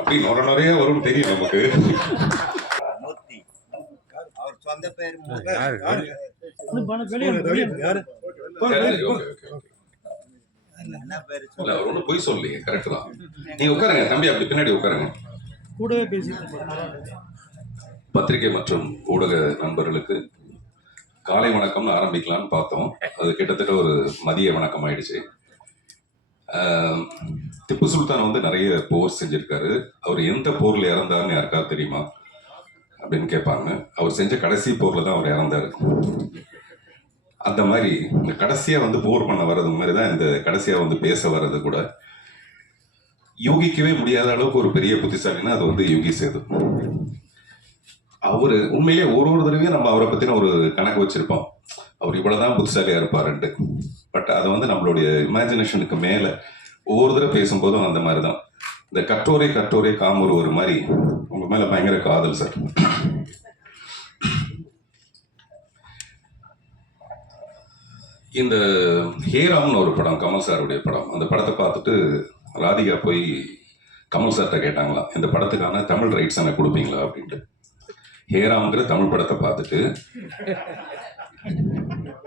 அப்படி நொர நிறைய வரும் தெரியும் நமக்கு. சொந்த பேர் ஒன்றும் பொய் சொல்லலையே கரெக்ட் தான். நீங்க உட்காருங்க தம்பி அப்படி பின்னாடி உட்காருங்க. கூடவே பேசிட்டு பத்திரிகை மற்றும் ஊடக நண்பர்களுக்கு காலை வணக்கம்னு ஆரம்பிக்கலாம்னு பார்த்தோம். அது கிட்டத்தட்ட ஒரு மதிய வணக்கம் ஆயிடுச்சு. திப்பு சுல்தான் வந்து நிறைய போர் செஞ்சிருக்காரு. அவர் எந்த போர்ல இறந்தாருன்னு யாருக்காவது தெரியுமா? அப்படின்னு கேட்பாங்க. அவர் செஞ்ச கடைசி போர்ல தான் அவர் இறந்தாரு. அந்த மாதிரி இந்த கடைசியா வந்து போர் பண்ண வர்றது மாதிரி தான் இந்த கடைசியா வந்து பேச வர்றது கூட. யூகிக்கவே முடியாத அளவுக்கு ஒரு பெரிய புத்திசாலின்னா அது வந்து யோகி சேது. அவரு உண்மையிலே ஒரு ஒரு தடவையும் நம்ம அவரை பத்தின ஒரு கணக்கு வச்சிருப்போம். அவர் இவ்வளவுதான் புத்திசாலியா இருப்பாருன்ட்டு. பட் அதை வந்து நம்மளுடைய இமேஜினேஷனுக்கு மேலே ஒவ்வொரு தடவை பேசும்போதும் அந்த மாதிரி தான் இந்த கட்டோரை கட்டோரை காமூர் ஒரு மாதிரி உங்க மேலே பயங்கர காதல் சார் இந்த ஹேராம்னு ஒரு படம் கமல் சாருடைய படம் அந்த படத்தை பார்த்துட்டு ராதிகா போய் கமல் சார்கிட்ட கேட்டாங்களா இந்த படத்துக்கான தமிழ் ரைட்ஸ் எனக்கு கொடுப்பீங்களா? அப்படின்ட்டு. ஹேராம்ங்கிற தமிழ் படத்தை பார்த்துட்டு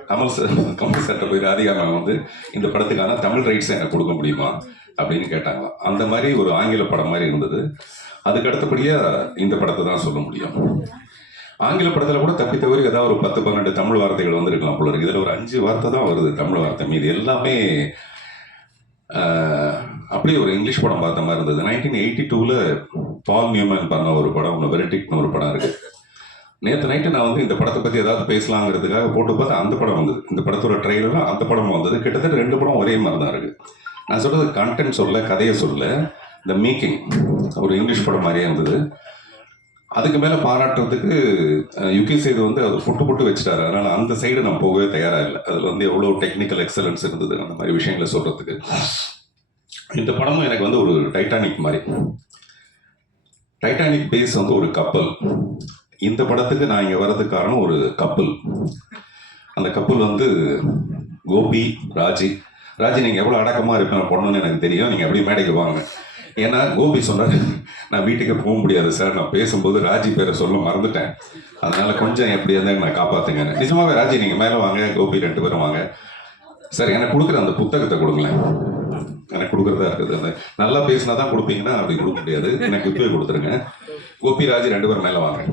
கமல் சார் கமல் சார்கிட்ட போய் ராதிகா மேம் வந்து இந்த படத்துக்கான தமிழ் ரைட்ஸ் எனக்கு கொடுக்க முடியுமா? அப்படின்னு கேட்டாங்க அந்த மாதிரி ஒரு ஆங்கில படம் மாதிரி இருந்தது. அதுக்கு அடுத்தபடியா இந்த படத்தை தான் சொல்ல முடியும். ஆங்கில படத்துல கூட தப்பி தவறி ஏதாவது ஒரு பத்து பன்னெண்டு தமிழ் வார்த்தைகள் வந்திருக்கலாம் போல இருக்கு. இதுல ஒரு அஞ்சு வார்த்தை தான் வருது தமிழ் வார்த்தை மீது. எல்லாமே ஆஹ், அப்படியே ஒரு இங்கிலீஷ் படம் பார்த்த மாதிரி இருந்தது. நைன்டீன் எயிட்டி டூவில் பால் நியூமேன் பண்ண ஒரு படம் ஒன்று வெரிட்டிக்னு ஒரு படம் இருக்கு. நேற்று நைட்டு நான் வந்து இந்த படத்தை பற்றி ஏதாவது பேசலாங்கிறதுக்காக போட்டு பார்த்தா அந்த படம் வந்தது. இந்த படத்தோட ட்ரெயிலரும் அந்த படம் வந்தது. கிட்டத்தட்ட ரெண்டு படம் ஒரே மாதிரி தான் இருக்குது நான் சொல்கிறது கண்டென்ட் சொல்ல கதையை சொல்ல இந்த மேக்கிங் ஒரு இங்கிலீஷ் படம் மாதிரியே இருந்தது. அதுக்கு மேலே பாராட்டுறதுக்கு யுகே சேது வந்து அதை புட்டு புட்டு வச்சுட்டாரு. அதனால் அந்த சைடு நான் போகவே தயாராக இல்லை. அதில் வந்து எவ்வளோ டெக்னிக்கல் எக்ஸலன்ஸ் இருந்தது அந்த மாதிரி விஷயங்களை சொல்றதுக்கு. இந்த படமும் எனக்கு வந்து ஒரு டைட்டானிக் மாதிரி. டைட்டானிக் பேஸ் வந்து ஒரு கப்பல் இந்த படத்துக்கு நான் இங்கே வர்றதுக்கு காரணம் ஒரு கப்பல் அந்த கப்பல் வந்து கோபி ராஜி. ராஜி நீங்கள் எவ்வளோ அடக்கமாக இருப்பேன் பொண்ணுன்னு எனக்கு தெரியும். நீங்கள் அப்படியே மேடைக்கு வாங்க? ஏன்னா கோபி சொன்னார் நான் வீட்டுக்கு போக முடியாது சார் நான் பேசும்போது ராஜி பேரை சொல்ல மறந்துட்டேன். அதனால கொஞ்சம் எப்படியா இருந்தால் நான் காப்பாற்றுங்க நிஜமாவே ராஜி நீங்கள் மேலே வாங்க கோபி ரெண்டு பேரும் வாங்க. சார் எனக்கு கொடுக்குற அந்த புத்தகத்தை கொடுங்களேன். எனக்கு கொடுக்குறதா இருக்குது. அந்த நல்லா பேசினா தான் கொடுப்பீங்கன்னா அப்படி கொடுக்க முடியாது. எனக்கு இப்பவே கொடுத்துருங்க. கோபி ராஜி ரெண்டு பேரும் மேலே வாங்க.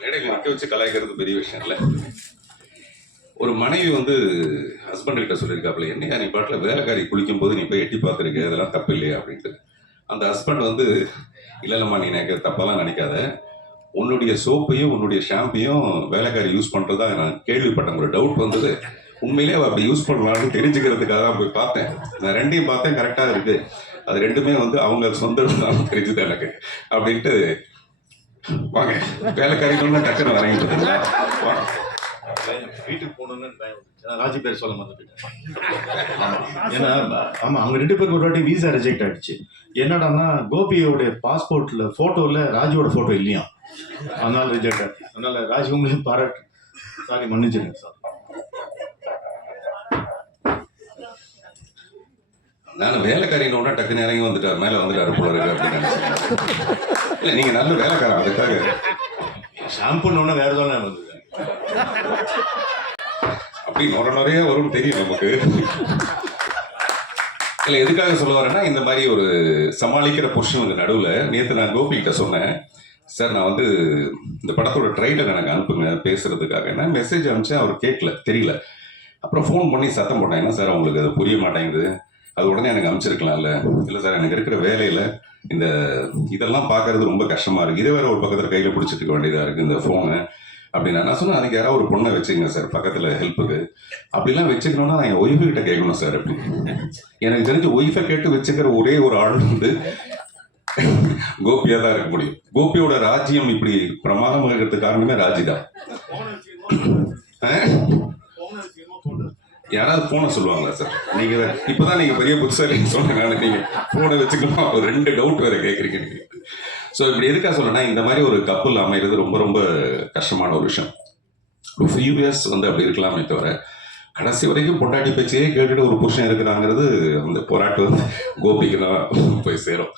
மேடையில் நிற்க வச்சு கலாய்க்கிறது பெரிய விஷயம் இல்லை. ஒரு மனைவி வந்து ஹஸ்பண்ட் கிட்ட சொல்லியிருக்காப்புல என்னையா நீ பாட்டில் வேலைக்காரி குளிக்கும் போது நீ போய் எட்டி பார்த்துருக்க? அதெல்லாம் தப்பு இல்லையா? அப்படின்ட்டு. அந்த ஹஸ்பண்ட் வந்து இல்ல நீ நினைக்கிற தப்பெல்லாம் நினைக்காத. உன்னுடைய சோப்பையும் உன்னுடைய ஷாம்பையும் வேலைக்காரி யூஸ் பண்ணுறதா நான் கேள்விப்பட்டேன். ஒரு டவுட் வந்தது. உண்மையிலேயே அவ அப்படி யூஸ் பண்ணலாம்னு தெரிஞ்சுக்கிறதுக்காக தான் போய் பார்த்தேன். நான் ரெண்டையும் பார்த்தேன் கரெக்டாக இருக்கு. அது ரெண்டுமே வந்து அவங்க சொந்த தான் தெரிஞ்சுது எனக்கு. அப்படின்ட்டு வாங்க வேலை டக்குன்னு வரீங்க பார்த்தீங்களா? வீட்டுக்கு போகணும்னு ராஜி பேர் சொல்ல மறந்துட்டேன். ஏன்னா ஆமா அவங்க ரெண்டு பேருக்கு ஒரு வாட்டி வீசா ரிஜெக்ட் ஆயிடுச்சு. என்னடான்னா கோபியோட பாஸ்போர்ட்ல போட்டோல ராஜுவோட போட்டோ இல்லையா அதனால ரிஜெக்ட் ஆயிடுச்சு அதனால ராஜ் உங்களையும் பாராட்டு சாரி மன்னிச்சிருங்க சார். நான் வேலைக்காரின்னு ஒன்றா டக்குன்னு இறங்கி வந்துட்டார். மேலே வந்துட்டாரு போல இருக்கு அப்படின்னு நினைச்சேன். இல்லை நீங்க நல்ல வேலைக்காரன் அதுக்காக. ஷாம்புன்னு வேற எதுவும் வந்தது அப்படி நொர நிறைய வரும் தெரியும் நமக்கு. இல்லை எதுக்காக சொல்ல வரேன்னா இந்த மாதிரி ஒரு சமாளிக்கிற புருஷனுக்கு நடுவில் நேற்று நான் கோபி கிட்ட சொன்னேன். சார் நான் வந்து இந்த படத்தோட ட்ரைலர் எனக்கு அனுப்புங்க பேசுறதுக்காக நான் மெசேஜ் அனுப்பிச்சேன் அவர் கேட்கல தெரியல. அப்புறம் ஃபோன் பண்ணி சத்தம் போட்டேன். என்ன சார் உங்களுக்கு அது புரிய மாட்டேங்குது? அது உடனே எனக்கு அமைச்சிருக்கலாம்ல இல்லை சார் எனக்கு இருக்கிற வேலையில் இந்த இதெல்லாம் பார்க்கறது ரொம்ப கஷ்டமா இருக்கு. இதை வேற ஒரு பக்கத்தில் கையில் பிடிச்சிட்டு இருக்க வேண்டியதாக இருக்கு இந்த ஃபோனு அப்படின்னா நான் சொன்னேன் அதுக்கு யாராவது ஒரு பொண்ணை வச்சுக்கங்க சார் பக்கத்தில் ஹெல்ப்புக்கு அப்படிலாம் வச்சுக்கணும்னா நான் என் ஒய்ஃபு கிட்ட கேட்கணும் சார் அப்படி. எனக்கு தெரிஞ்சு ஒய்ஃபை கேட்டு வச்சுக்கிற ஒரே ஒரு ஆள் வந்து கோபியா தான் இருக்க முடியும். கோபியோட ராஜ்யம் இப்படி பிரமாதமாக இருக்கிறதுக்கு காரணமே ராஜி தான். யாராவது போனை சொல்லுவாங்களா சார் நீங்க இப்பதான் நீங்க பெரிய புதுசாலி சொன்னாங்க நீங்க போனை வச்சுக்கணும். ஒரு ரெண்டு டவுட் வேற கேட்குறீங்க ஸோ இப்படி எதுக்காக சொல்லணும்னா இந்த மாதிரி ஒரு கப்பல் அமைகிறது ரொம்ப ரொம்ப கஷ்டமான ஒரு விஷயம். ஒரு ஃபியூ இயர்ஸ் வந்து அப்படி இருக்கலாமே தவிர கடைசி வரைக்கும் பொட்டாட்டி பேச்சையே கேட்டுட்டு ஒரு புருஷன் இருக்கிறாங்கிறது அந்த போராட்டம் வந்து கோபிக்கு தான் போய் சேரும்.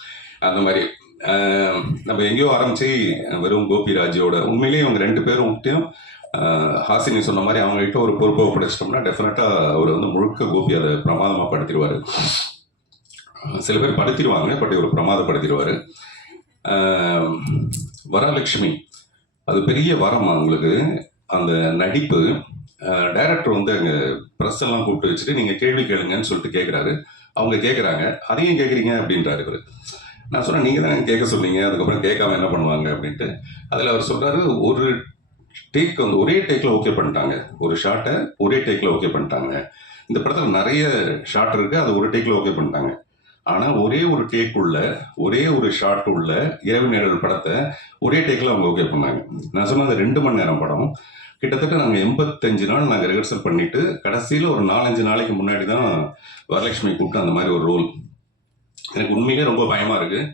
அந்த மாதிரி நம்ம எங்கேயோ ஆரம்பிச்சு வெறும் கோபிராஜோட உண்மையிலேயே அவங்க ரெண்டு பேரும் முக்கியம் ஹாசினி சொன்ன மாதிரி அவங்ககிட்ட ஒரு பொறுப்பை ஒப்படைச்சிட்டோம்னா டெஃபினட்டாக அவர் வந்து முழுக்க கோபி அதை பிரமாதமாக படுத்திடுவார் சில பேர் படுத்திடுவாங்க பட் இவர் பிரமாதப்படுத்திடுவார் வரலட்சுமி அது பெரிய வரம் அவங்களுக்கு அந்த நடிப்பு டைரக்டர் வந்து அங்கே ப்ரெஸ் எல்லாம் கூப்பிட்டு வச்சுட்டு நீங்கள் கேள்வி கேளுங்கன்னு சொல்லிட்டு கேட்குறாரு அவங்க கேட்குறாங்க அதையும் கேட்குறீங்க அப்படின்றாரு இவர். நான் சொன்னேன் நீங்கள் தான் கேட்க சொன்னீங்க. அதுக்கப்புறம் கேட்காம என்ன பண்ணுவாங்க? அப்படின்ட்டு. அதில் அவர் சொல்கிறாரு ஒரு டேக் வந்து ஒரே டேக்கில் ஓகே பண்ணிட்டாங்க. ஒரு ஷாட்டை ஒரே டேக்கில் ஓகே பண்ணிட்டாங்க. இந்த படத்தில் நிறைய ஷாட் இருக்குது அது ஒரு டேக்கில் ஓகே பண்ணிட்டாங்க. ஆனால் ஒரே ஒரு டேக் உள்ள ஒரே ஒரு ஷாட் உள்ள இரவு நேரல் படத்தை ஒரே டேக்கில் அவங்க ஓகே பண்ணாங்க. நான் சொன்னது ரெண்டு மணி நேரம் படம். கிட்டத்தட்ட நாங்கள் எண்பத்தஞ்சு நாள் நாங்கள் ரிஹர்சல் பண்ணிட்டு கடைசியில் ஒரு நாலஞ்சு நாளைக்கு முன்னாடி தான் வரலட்சுமி கூப்பிட்டு அந்த மாதிரி ஒரு ரோல் எனக்கு உண்மையிலே ரொம்ப பயமாக இருக்குது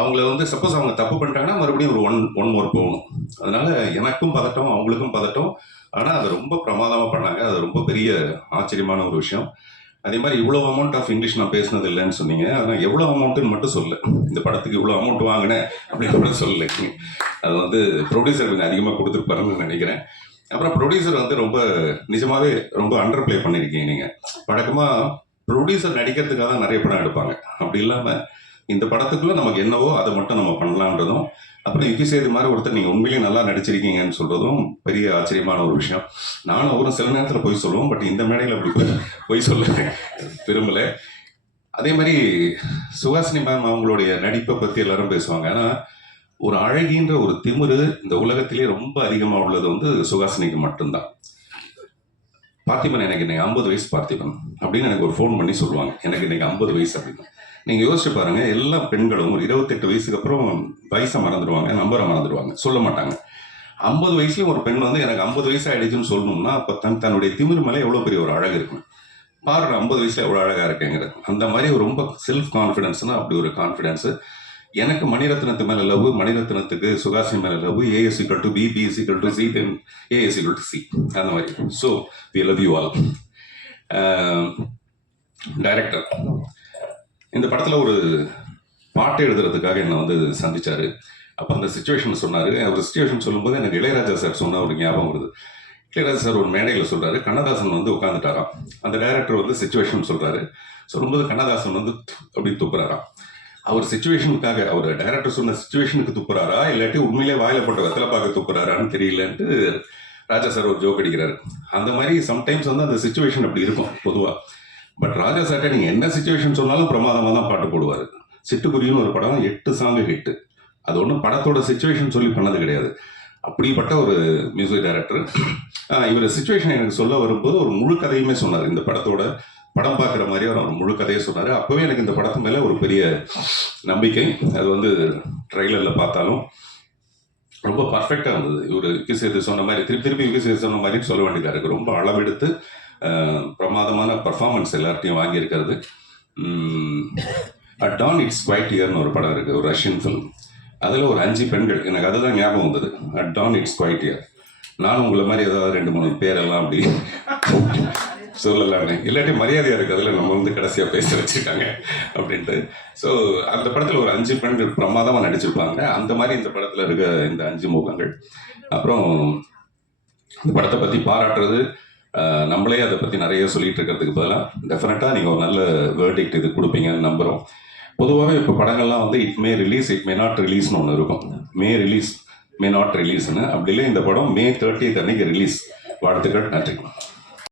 அவங்கள வந்து சப்போஸ் அவங்க தப்பு பண்ணிட்டாங்கன்னா மறுபடியும் ஒரு ஒன் ஒன் மோர் போகணும். அதனால எனக்கும் பதட்டம் அவங்களுக்கும் பதட்டம். ஆனால் அதை ரொம்ப பிரமாதமாக பண்ணாங்க. அது ரொம்ப பெரிய ஆச்சரியமான ஒரு விஷயம். அதே மாதிரி இவ்வளோ அமௌண்ட் ஆஃப் இங்கிலீஷ் நான் பேசினது இல்லைன்னு சொன்னீங்க. ஆனால் எவ்வளோ அமௌண்ட்டுன்னு மட்டும் சொல்ல. இந்த படத்துக்கு இவ்வளோ அமௌண்ட் வாங்கினேன் அப்படின்னு கூட சொல்லலை அது வந்து ப்ரொடியூசர் கொஞ்சம் அதிகமாக கொடுத்துருப்பாருன்னு நினைக்கிறேன். அப்புறம் ப்ரொடியூசர் வந்து ரொம்ப நிஜமாவே ரொம்ப அண்டர் பிளே பண்ணியிருக்கீங்க நீங்கள் வழக்கமாக ப்ரொடியூசர் நடிக்கிறதுக்காக தான் நிறைய படம் எடுப்பாங்க. அப்படி இல்லாமல் இந்த படத்துக்குள்ள நமக்கு என்னவோ அதை மட்டும் நம்ம பண்ணலான்றதும் அப்புறம் யுகி சேது மாதிரி ஒருத்தர் நீங்கள் உண்மையிலேயே நல்லா நடிச்சிருக்கீங்கன்னு சொல்றதும் பெரிய ஆச்சரியமான ஒரு விஷயம். நானும் அவரும் சில நேரத்தில் போய் சொல்லுவோம் பட் இந்த மேடையில் அப்படி போய் சொல்ல விரும்பல. அதே மாதிரி சுஹாசினி மேம் அவங்களுடைய நடிப்பை பற்றி எல்லாரும் பேசுவாங்க. ஆனால் ஒரு அழகின்ற ஒரு திமிரு இந்த உலகத்திலே ரொம்ப அதிகமாக உள்ளது வந்து சுஹாசினிக்கு மட்டும்தான். பார்த்திபன் எனக்கு இன்னைக்கு ஐம்பது வயசு பார்த்திபன் அப்படின்னு எனக்கு ஒரு ஃபோன் பண்ணி சொல்லுவாங்க. எனக்கு இன்னைக்கு ஐம்பது வயசு அப்படின்னு. நீங்கள் யோசிச்சு பாருங்க எல்லா பெண்களும் ஒரு இருபத்தெட்டு வயசுக்கு அப்புறம் வயசை மறந்துடுவாங்க நம்பரை மறந்துடுவாங்க சொல்ல மாட்டாங்க. ஐம்பது வயசுலயும் ஒரு பெண் வந்து எனக்கு ஐம்பது வயசு ஆயிடுச்சுன்னு சொல்லணும்னா அப்போ தன் தன்னுடைய திமிர் மேலே எவ்வளோ பெரிய ஒரு அழகு இருக்கும். பாருங்க ஐம்பது வயசில் எவ்வளோ அழகாக இருக்குங்கிறது. அந்த மாதிரி ஒரு ரொம்ப செல்ஃப் கான்ஃபிடென்ஸ்னால் அப்படி ஒரு கான்ஃபிடென்ஸு எனக்கு மணிரத்னத்து மேலே லவ் மணிரத்னத்துக்கு சுகாசி மேலே love A is equal to B B is equal to C then A is equal to C அந்த மாதிரி. So we love you all director இந்த படத்தில் ஒரு பாட்டு எழுதுறதுக்காக என்னை வந்து சந்திச்சார். அப்போ அந்த சுச்சுவேஷன் சொன்னார். அவர் சுச்சுவேஷன் சொல்லும்போது எனக்கு இளையராஜா சார் சொன்ன ஒரு ஞாபகம் வருது. இளையராஜா சார் ஒரு மேடையில் சொல்கிறாரு கண்ணதாசன் வந்து உட்காந்துட்டாராம் அந்த டைரக்டர் வந்து சுச்சுவேஷன் சொல்கிறாரு சொல்லும்போது கண்ணதாசன் வந்து அப்படி துப்புறாராம். அவர் சுச்சுவேஷனுக்காக அவர் டைரக்டர் சொன்ன சுச்சுவேஷனுக்கு துப்புறாரா? இல்லாட்டி உண்மையிலே வாயில போட்ட வெத்தலை பார்க்க துப்புறாரான்னு தெரியலன்ட்டு ராஜா சார் ஒரு ஜோக் அடிக்கிறாரு. அந்த மாதிரி சம்டைம்ஸ் வந்து அந்த சுச்சுவேஷன் அப்படி இருக்கும் பொதுவாக பட் ராஜா சாட்டை நீங்கள் என்ன சுச்சுவேஷன் சொன்னாலும் பிரமாதமாக தான் பாட்டு போடுவார். சிட்டுக்குருவின்னு ஒரு படம் எட்டு சாங்கு ஹிட்டு அது ஒன்றும் படத்தோட சுச்சுவேஷன் சொல்லி பண்ணது கிடையாது. அப்படிப்பட்ட ஒரு மியூசிக் டைரக்டர் இவர் சுச்சுவேஷன் எனக்கு சொல்ல வரும்போது ஒரு முழு கதையுமே சொன்னார். இந்த படத்தோட படம் பார்க்குற மாதிரி அவர் முழு கதையை சொன்னார். அப்போவே எனக்கு இந்த படத்து மேலே ஒரு பெரிய நம்பிக்கை. அது வந்து ட்ரெய்லரில் பார்த்தாலும் ரொம்ப பர்ஃபெக்டாக இருந்தது. இவர் யுகி சேது சொன்ன மாதிரி திருப்பி திருப்பி யுகி சேது சொன்ன மாதிரி சொல்ல வேண்டியதாக இருக்குது ரொம்ப அளவெடுத்து பிரமாதமான பர்ஃபார்மன்ஸ் எல்லார்ட்டையும் வாங்கியிருக்கிறது. அட் டான் இட்ஸ் குவைட் இயர்னு ஒரு படம் இருக்குது ஒரு ரஷ்யன் ஃபிலிம் அதில் ஒரு அஞ்சு பெண்கள் எனக்கு அதுதான் ஞாபகம் வந்தது. At dawn it's quiet here நானும் உங்களை மாதிரி ஏதாவது ரெண்டு மூணு பேரெல்லாம் அப்படி சொல்லலாமே. இல்லாட்டி மரியாதையாக இருக்குது அதில் நம்ம வந்து கடைசியாக பேச வச்சுட்டாங்க அப்படின்ட்டு. ஸோ அந்த படத்தில் ஒரு அஞ்சு பெண்கள் பிரமாதமாக நடிச்சிருப்பாங்க. அந்த மாதிரி இந்த படத்தில் இருக்க இந்த அஞ்சு முகங்கள். அப்புறம் இந்த படத்தை பற்றி பாராட்டுறது நம்மளே அதை பற்றி நிறைய சொல்லிட்டு இருக்கிறதுக்கு பதிலாக டெஃபினட்டாக நீங்கள் ஒரு நல்ல வேர்டிக்ட் இது கொடுப்பீங்கன்னு நம்புகிறோம் பொதுவாகவே இப்போ படங்கள்லாம் வந்து it may release it may not ரிலீஸ்னு ஒன்று இருக்கும். மே ரிலீஸ் மே நாட் ரிலீஸ்னு அப்படி இல்லை இந்த படம் மே தேர்ட்டி அன்னைக்கு ரிலீஸ் வாழ்த்துக்கள் நன்றி.